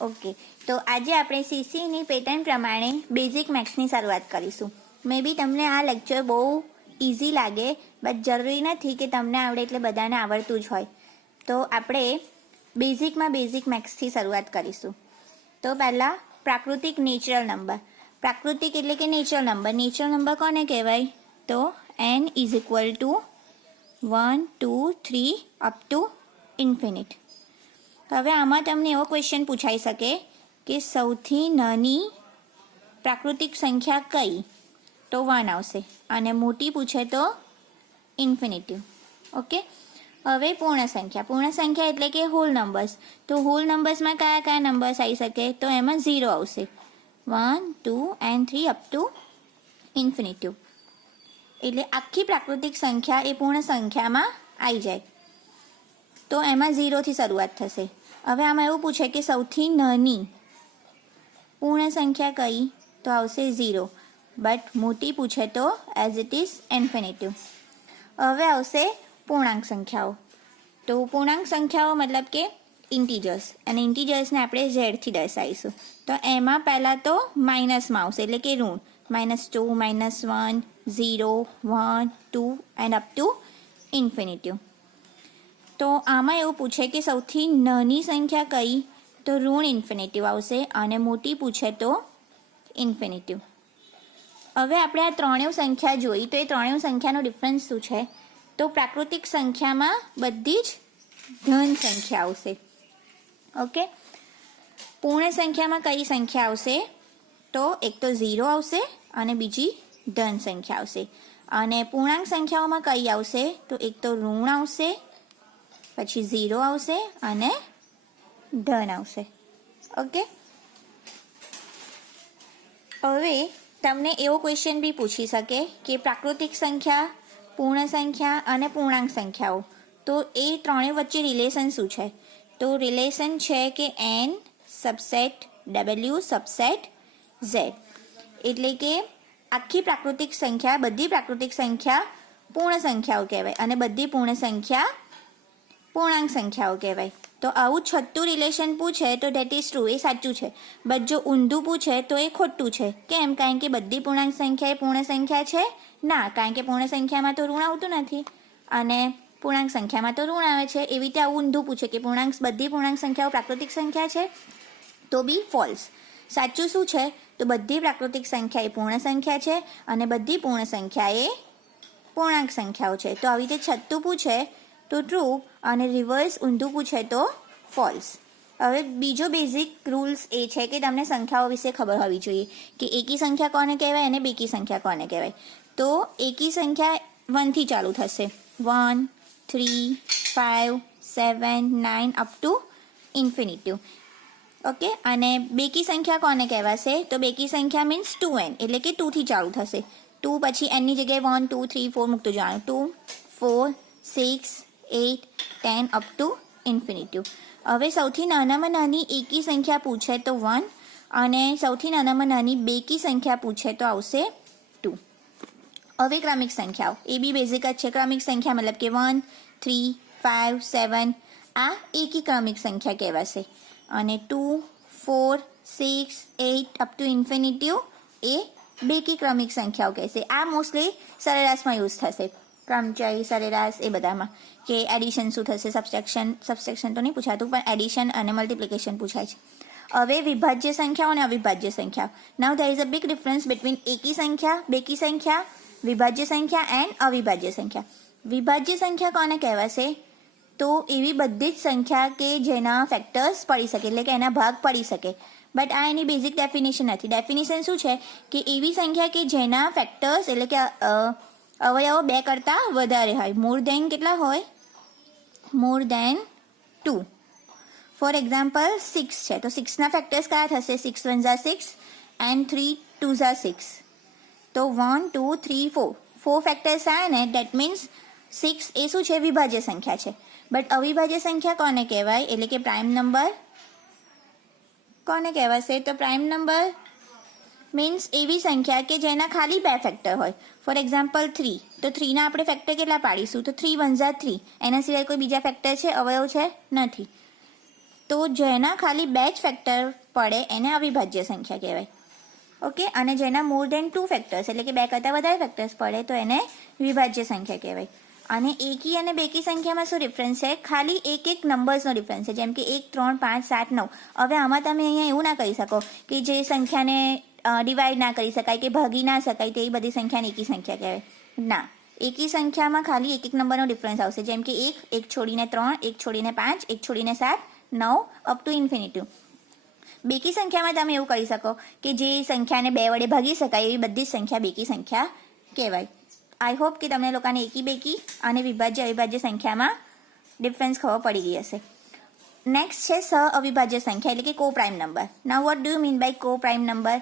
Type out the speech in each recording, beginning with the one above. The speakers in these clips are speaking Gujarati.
ઓકે, તો આજે આપણે સીસીની પેટર્ન પ્રમાણે બેઝિક મેથ્સની શરૂઆત કરીશું. મે બી તમને આ લેક્ચર બહુ ઇઝી લાગે, બટ જરૂરી નથી કે તમને આવડે એટલે બધાને આવડતું જ હોય. તો આપણે બેઝિકમાં બેઝિક મેથ્સથી શરૂઆત કરીશું. તો પહેલાં પ્રાકૃતિક નેચરલ નંબર. પ્રાકૃતિક એટલે કે નેચરલ નંબર. નેચરલ નંબર કોને કહેવાય? તો n is equal to 1, 2, 3 up to infinite. હવે આમાં તમને એવો ક્વેશ્ચન પૂછાઈ શકે કે સૌથી નાની પ્રાકૃતિક સંખ્યા કઈ? તો 1 આવશે. અને મોટી પૂછે તો ઇન્ફિનિટિવ. ઓકે, હવે પૂર્ણ સંખ્યા. પૂર્ણ સંખ્યા એટલે કે હોલ નંબર્સ. તો હોલ નંબર્સમાં કયા કયા નંબર્સ આવી શકે? તો એમાં 0 આવશે. 1, 2 and 3 અપ ટુ ઇન્ફિનિટિવ. એટલે આખી પ્રાકૃતિક સંખ્યા એ પૂર્ણ સંખ્યામાં આવી જાય. તો એમાં 0થી શરૂઆત થશે. હવે આમાં એવું પૂછે કે સૌથી નાની પૂર્ણ સંખ્યા કઈ? તો આવશે 0. બટ મોટી પૂછે તો એઝ ઇટ ઇઝ ઇન્ફિનિટિવ. હવે આવશે પૂર્ણાંક સંખ્યાઓ. તો પૂર્ણાંક સંખ્યાઓ મતલબ કે ઇન્ટીજર્સ, અને ઇન્ટીજર્સને આપણે ઝેડથી દર્શાવીશું. તો એમાં પહેલાં તો માઇનસમાં આવશે એટલે કે ઋણ. -2, -1, 0, 1, 2 એન્ડ અપ ટુ ઇન્ફિનિટિવ. તો આમાં એવું પૂછે કે સૌથી નાની સંખ્યા કઈ? તો ઋણ ઇન્ફિનિટિવ આવશે, અને મોટી પૂછે તો ઇન્ફિનિટિવ. હવે આપણે આ ત્રણેય સંખ્યા જોઈ, તો એ ત્રણેય સંખ્યાનો ડિફરન્સ શું છે? તો પ્રાકૃતિક સંખ્યામાં બધી જ ધન સંખ્યા આવશે. ઓકે, પૂર્ણ સંખ્યામાં કઈ સંખ્યા આવશે? તો એક તો 0 આવશે અને બીજી ધન સંખ્યા આવશે. અને પૂર્ણાંક સંખ્યાઓમાં કઈ આવશે? તો એક તો ઋણ આવશે, પછી 0 આવશે અને ધન આવશે. ઓકે, હવે તમને એવો ક્વેશ્ચન બી પૂછી શકે કે પ્રાકૃતિક સંખ્યા, પૂર્ણ સંખ્યા અને પૂર્ણાંક સંખ્યાઓ, તો એ ત્રણેય વચ્ચે રિલેશન શું છે? તો રિલેશન છે કે n subset w subset z. એટલે કે આખી પ્રાકૃતિક સંખ્યા, બધી પ્રાકૃતિક સંખ્યા પૂર્ણ સંખ્યાઓ કહેવાય અને બધી પૂર્ણ સંખ્યા પૂર્ણાંક સંખ્યાઓ કહેવાય. તો આવું છઠ્ઠું રિલેશન પૂછે તો ધેટ ઇઝ ટ્રુ, એ સાચું છે. બટ જો ઊંધું પૂછે તો એ ખોટું છે. કેમ? કારણ કે બધી પૂર્ણાંક સંખ્યા એ પૂર્ણ સંખ્યા છે? ના, કારણ કે પૂર્ણ સંખ્યામાં તો ઋણ આવતું નથી અને પૂર્ણાંક સંખ્યામાં તો ઋણ આવે છે. એવી રીતે આવું ઊંધું પૂછે કે બધી પૂર્ણાંક સંખ્યાઓ પ્રાકૃતિક સંખ્યા છે? તો બી ફોલ્સ. સાચું શું છે? તો બધી પ્રાકૃતિક સંખ્યા એ પૂર્ણ સંખ્યા છે અને બધી પૂર્ણ સંખ્યા એ પૂર્ણાંક સંખ્યાઓ છે. તો આવી રીતે છઠ્ઠું પૂછે તો ટ્રુ અને રિવર્સ ઊંધું પૂછે તો ફોલ્સ. હવે બીજો બેઝિક રૂલ્સ એ છે કે તમને સંખ્યાઓ વિશે ખબર હોવી જોઈએ કે એકી સંખ્યા કોને કહેવાય અને બેકી સંખ્યા કોને કહેવાય. તો એકી સંખ્યા 1 થી ચાલુ થશે. 1, 3, 5, 7, 9 અપ ટુ ઇન્ફિનિટિવ. ઓકે, અને બેકી સંખ્યા કોને કહેવાશે? તો બેકી સંખ્યા મીન્સ 2n, એટલે કે 2 થી ચાલુ થશે. 2 પછી nની જગ્યાએ 1, 2, 3, 4 મૂકતું જવાનું. 2, 4, 6, 8, 10 અપ ટુ ઇન્ફિનિટિવ. હવે સૌથી નાનામાં નાની એકી સંખ્યા પૂછે તો 1 અને સૌથી નાનામાં નાની બેકી સંખ્યા પૂછે તો આવશે 2. હવે ક્રમિક સંખ્યાઓ એ બી બેઝિક જ છે. ક્રમિક સંખ્યા મતલબ કે 1, 3, 5, 7 આ એકી ક્રમિક સંખ્યા કહેવાશે. અને 2, 4, 6, 8 અપ ટુ ઇન્ફિનિટિવ એ બેકી ક્રમિક સંખ્યાઓ કહેશે. આ મોસ્ટલી સરેરાશમાં યુઝ થશે. ક્રમચય, સરેરાશ એ બધામાં કે એડિશન શું થશે, સબસ્ટ્રેક્શન તો નહીં પૂછાતું, પણ એડિશન અને મલ્ટિપ્લિકેશન પૂછાય છે. હવે વિભાજ્ય સંખ્યાઓ અને અવિભાજ્ય સંખ્યા. Now there is a big difference between એકી સંખ્યા, બેકી સંખ્યા, વિભાજ્ય સંખ્યા એન્ડ અવિભાજ્ય સંખ્યા. વિભાજ્ય સંખ્યા કોને કહેવાશે? તો એવી બધી જ સંખ્યા કે જેના ફેક્ટર્સ પડી શકે, એટલે કે એના ભાગ પડી શકે. બટ આ એની બેઝિક ડેફિનેશન નથી. ડેફિનેશન શું છે કે એવી સંખ્યા કે જેના ફેક્ટર્સ એટલે કે અવયવો 2 કરતાં વધારે હોય. મોર દેન કેટલા હોય? મોર દેન 2. ફોર એક્ઝામ્પલ 6 છે તો 6ના ફેક્ટર્સ કયા થશે? 6 1 ઝા 6 એન્ડ 3 2 ઝા 6. તો 1, 2, 3, 4 4 ફેક્ટર્સ આવે ને, દેટ મીન્સ 6 એ શું છે? વિભાજ્ય સંખ્યા છે. બટ અવિભાજ્ય સંખ્યા કોને કહેવાય? એટલે કે પ્રાઇમ નંબર કોને કહેવાશે? તો પ્રાઇમ નંબર મીન્સ એવી સંખ્યા કે જેના ખાલી 2 ફેક્ટર હોય. ફોર એક્ઝામ્પલ 3, તો 3ના આપણે ફેક્ટર કેટલા પાડીશું? તો 3 1 ઝા 3. એના સિવાય કોઈ બીજા ફેક્ટર છે, અવયવ છે? નથી. તો જેના ખાલી 2 જ ફેક્ટર પડે એને અવિભાજ્ય સંખ્યા કહેવાય. ઓકે, અને જેના મોર દેન 2 ફેક્ટર્સ એટલે કે 2 કરતાં વધારે ફેક્ટર્સ પડે તો એને વિભાજ્ય સંખ્યા કહેવાય. અને એકી અને બેકી સંખ્યામાં શું ડિફરન્સ છે? ખાલી એક નંબર્સનો ડિફરન્સ છે, જેમ કે 1, 3, 5, 7, 9. હવે આમાં તમે અહીંયા એવું ના કહી શકો કે જે સંખ્યાને ડિવાઈડ ના કરી શકાય કે ભાગી ના શકાય તેવી બધી સંખ્યાને એકી સંખ્યા કહેવાય. ના, એકી સંખ્યામાં ખાલી એક નંબરનો ડિફરન્સ આવશે, જેમ કે 1 છોડીને 3, 1 છોડીને 5, 1 છોડીને 7, 9 અપ ટુ ઇન્ફિનિટી. બેકી સંખ્યામાં તમે એવું કરી શકો કે જે સંખ્યાને 2 વડે ભાગી શકાય એવી બધી જ સંખ્યા બેકી સંખ્યા કહેવાય. આઈ હોપ કે તમને લોકોને એકી બેકી અને વિભાજ્ય અવિભાજ્ય સંખ્યામાં ડિફરન્સ ખબર પડી ગઈ હશે. નેક્સ્ટ છે સહ અવિભાજ્ય સંખ્યા એટલે કે co prime number. Now what do you mean by co prime number?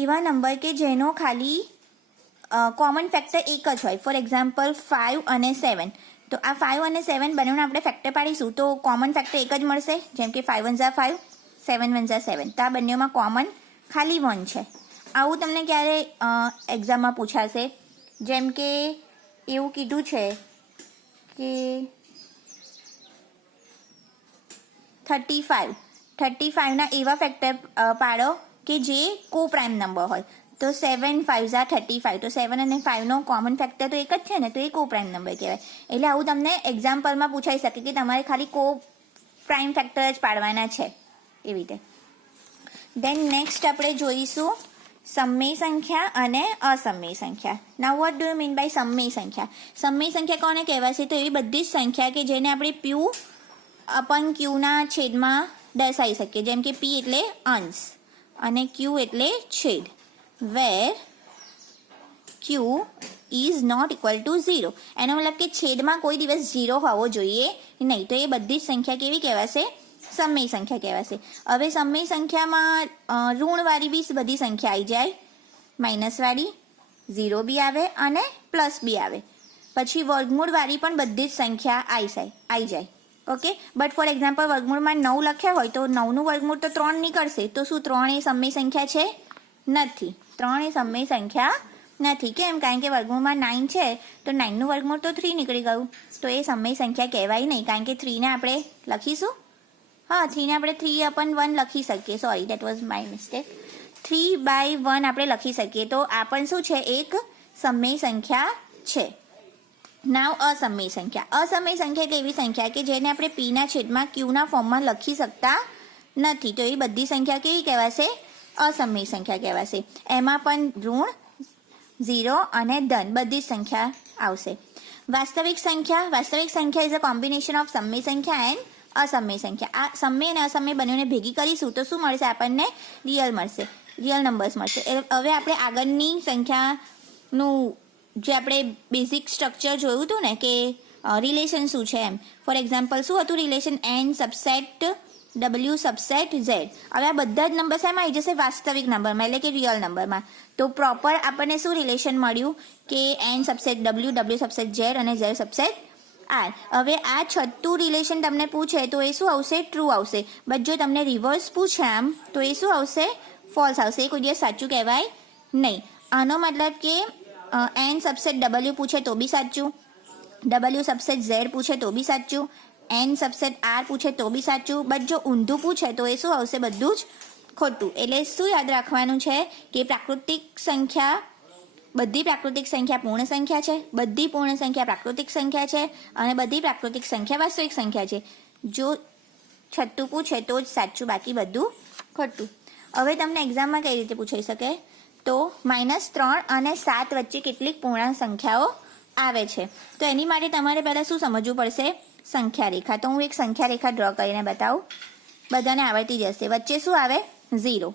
એવા નંબર કે જેનો ખાલી કોમન ફેક્ટર એક જ હોય. ફોર એક્ઝામ્પલ 5 અને 7. તો આ 5 અને 7 બંનેને આપણે ફેક્ટર પાડીશું તો કોમન ફેક્ટર એક જ મળશે, જેમ કે 5 1 = 5, 7 1 = 7. તો આ બંનેમાં કોમન ખાલી 1 છે. આવું તમને ક્યારે એક્ઝામમાં પૂછાશે, જેમ કે એવું કીધું છે કે 35ના એવા ફેક્ટર પાડો કે જે કો પ્રાઇમ નંબર હોય. તો 7 5 = 35. તો 7 અને 5નો કોમન ફેક્ટર તો એક જ છે ને, તો એ કો પ્રાઇમ નંબર કહેવાય. એટલે આવું તમને એક્ઝામ્પલમાં પૂછાઈ શકે કે તમારે ખાલી કો પ્રાઇમ ફેક્ટર જ પાડવાના છે એવી રીતે. દેન નેક્સ્ટ આપણે જોઈશું સમમેય સંખ્યા અને અસમમેય સંખ્યા. Now what do you mean by સમમેય સંખ્યા? સમમેય સંખ્યા કોને કહેવાશે? તો એવી બધી જ સંખ્યા કે જેને આપણે P અપન Qના છેદમાં દર્શાવી શકીએ, જેમ કે P એટલે અંશ અને Q એટલે છેદ, where Q is not equal to 0. એનો મતલબ કે છેદમાં કોઈ દિવસ 0 હોવો જોઈએ નહીં. તો એ બધી જ સંખ્યા કેવી કહેવાશે? સમમેય સંખ્યા કહેવાશે. હવે સમમેય સંખ્યામાં ઋણવાળી બી બધી સંખ્યા આવી જાય, માઇનસવાળી 0 બી આવે અને પ્લસ બી આવે. પછી વર્ગમૂળવાળી પણ બધી જ સંખ્યા આવી જાય. ઓકે, બટ ફોર એક્ઝામ્પલ વર્ગમૂળમાં 9 લખ્યા હોય તો 9નું વર્ગમૂળ તો 3 નીકળશે. તો શું 3 એ સમમેય સંખ્યા છે? નથી. 3 એ સમમેય સંખ્યા નથી. કેમ? કારણ કે વર્ગમૂળમાં 9 છે તો 9નું વર્ગમૂળ તો 3 નીકળી ગયું. તો એ સમમેય સંખ્યા કહેવાય નહીં, કારણ કે 3ને આપણે લખીશું. હા, 3ને આપણે 3/1 લખી શકીએ. Sorry, that was my mistake. 3/1 આપણે લખી શકીએ. તો આ પણ શું છે? એક સમમેય સંખ્યા છે. નાવ અસમમેય સંખ્યા. અસમમેય સંખ્યા એટલે એવી સંખ્યા કે જેને આપણે Pના છેદમાં Qના ફોર્મમાં લખી શકતા નથી. તો એ બધી સંખ્યા કેવી કહેવાશે? અસમમેય સંખ્યા કહેવાશે. એમાં પણ ઋણ, 0 અને ધન બધી જ સંખ્યા આવશે. વાસ્તવિક સંખ્યા ઇઝ અ કોમ્બિનેશન ઓફ સમમેય સંખ્યા એન્ડ અસમમેય સંખ્યા. આ સમમેય અને અસમમેય બંનેને ભેગી કરીશું તો શું મળશે? આપણને રિયલ નંબર્સ મળશે. હવે આપણે આગળની સંખ્યાનું જે આપણે બેઝિક સ્ટ્રક્ચર જોયું હતું ને કે રિલેશન શું છે એમ. ફોર એક્ઝામ્પલ શું હતું relation? n subset w subset z. હવે આ બધા જ નંબર એમાં આવી જશે વાસ્તવિક નંબરમાં એટલે કે રિયલ નંબરમાં. તો પ્રોપર આપણને શું રિલેશન મળ્યું કે n subset w subset z અને z સબસેટ r. હવે આ છઠ્ઠું રિલેશન તમને પૂછે તો એ શું આવશે? ટ્રુ આવશે. બટ જો તમને રિવર્સ પૂછે આમ તો એ શું આવશે? ફોલ્સ આવશે. એ કોઈ દિવસ સાચું કહેવાય નહીં. આનો મતલબ કે n સબસેટ w પૂછે તો બી સાચું, w સબસેટ z પૂછે તો બી સાચું, n સબસેટ r પૂછે તો બી સાચું. બટ જો ઊંધું પૂછે તો એ શું આવશે? બધું જ ખોટું. એટલે શું યાદ રાખવાનું છે કે બધી પ્રાકૃતિક સંખ્યા પૂર્ણ સંખ્યા છે, બધી પૂર્ણ સંખ્યા પ્રાકૃતિક સંખ્યા છે અને બધી પ્રાકૃતિક સંખ્યા વાસ્તવિક સંખ્યા છે. જો છઠ્ઠું પૂછે તો જ સાચું, બાકી બધું ખોટું. હવે તમને એક્ઝામમાં કઈ રીતે પૂછાઈ શકે? તો -3 અને 7 વચ્ચે કેટલીક પૂર્ણાંક સંખ્યાઓ આવે છે. તો એની માટે તમારે પહેલાં શું સમજવું પડશે? સંખ્યા રેખા. તો હું એક સંખ્યા રેખા ડ્રો કરીને બતાવું, બધાને આવડતી જશે. વચ્ચે શું આવે? 0.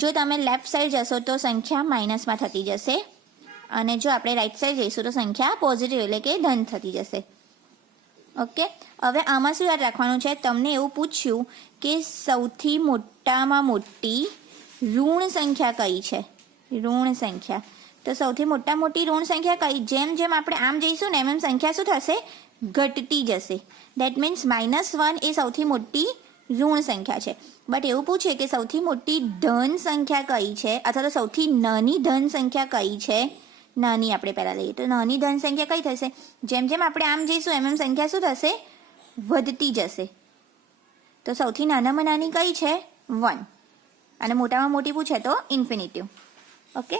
જો તમે લેફ્ટ સાઈડ જશો તો સંખ્યા માઇનસમાં થતી જશે અને જો આપણે રાઈટ સાઈડ જઈશું તો સંખ્યા પોઝિટિવ એટલે કે ધન થતી જશે. ઓકે, હવે આમાં શું યાદ રાખવાનું છે? તમને એવું પૂછ્યું કે સૌથી મોટામાં મોટી ઋણ સંખ્યા કઈ છે? ઋણ સંખ્યા. તો સૌથી મોટી ઋણ સંખ્યા કઈ? જેમ જેમ આપણે આમ જઈશું ને એમ સંખ્યા શું થશે? ઘટતી જશે. દેટ મીન્સ -1 એ સૌથી મોટી ઋણ સંખ્યા છે. બટ એવું પૂછે કે સૌથી મોટી ધન સંખ્યા કઈ છે અથવા તો સૌથી નાની ધન સંખ્યા કઈ છે? નાની આપણે પહેલા લઈએ તો નાની ધન સંખ્યા કઈ થશે? જેમ જેમ આપણે આમ જઈશું એમ સંખ્યા શું થશે? વધતી જશે. તો તો સૌથી નાનામાં નાની કઈ છે? 1. અને મોટામાં મોટી પૂછે તો ઇન્ફિનિટિવ. ઓકે,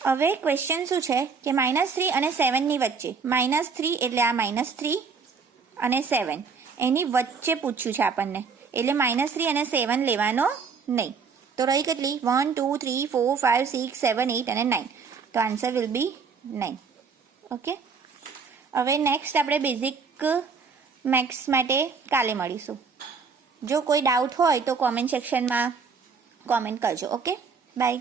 હવે ક્વેશ્ચન શું છે કે -3 અને 7 ની વચ્ચે, -3 એટલે આ -3 અને 7 એની વચ્ચે પૂછ્યું છે આપણને, એટલે -3 અને 7 લેવાનો નહીં. તો રહી કેટલી? 1 2 3 4 5 6 7 8 અને 9. તો આન્સર વિલ બી 9. ઓકે, હવે નેક્સ્ટ આપણે બેઝિક મેથ્સ માટે કાલે મળીશું. જો કોઈ ડાઉટ હોય તો કોમેન્ટ સેક્શનમાં કોમેન્ટ કરજો. Okay, by.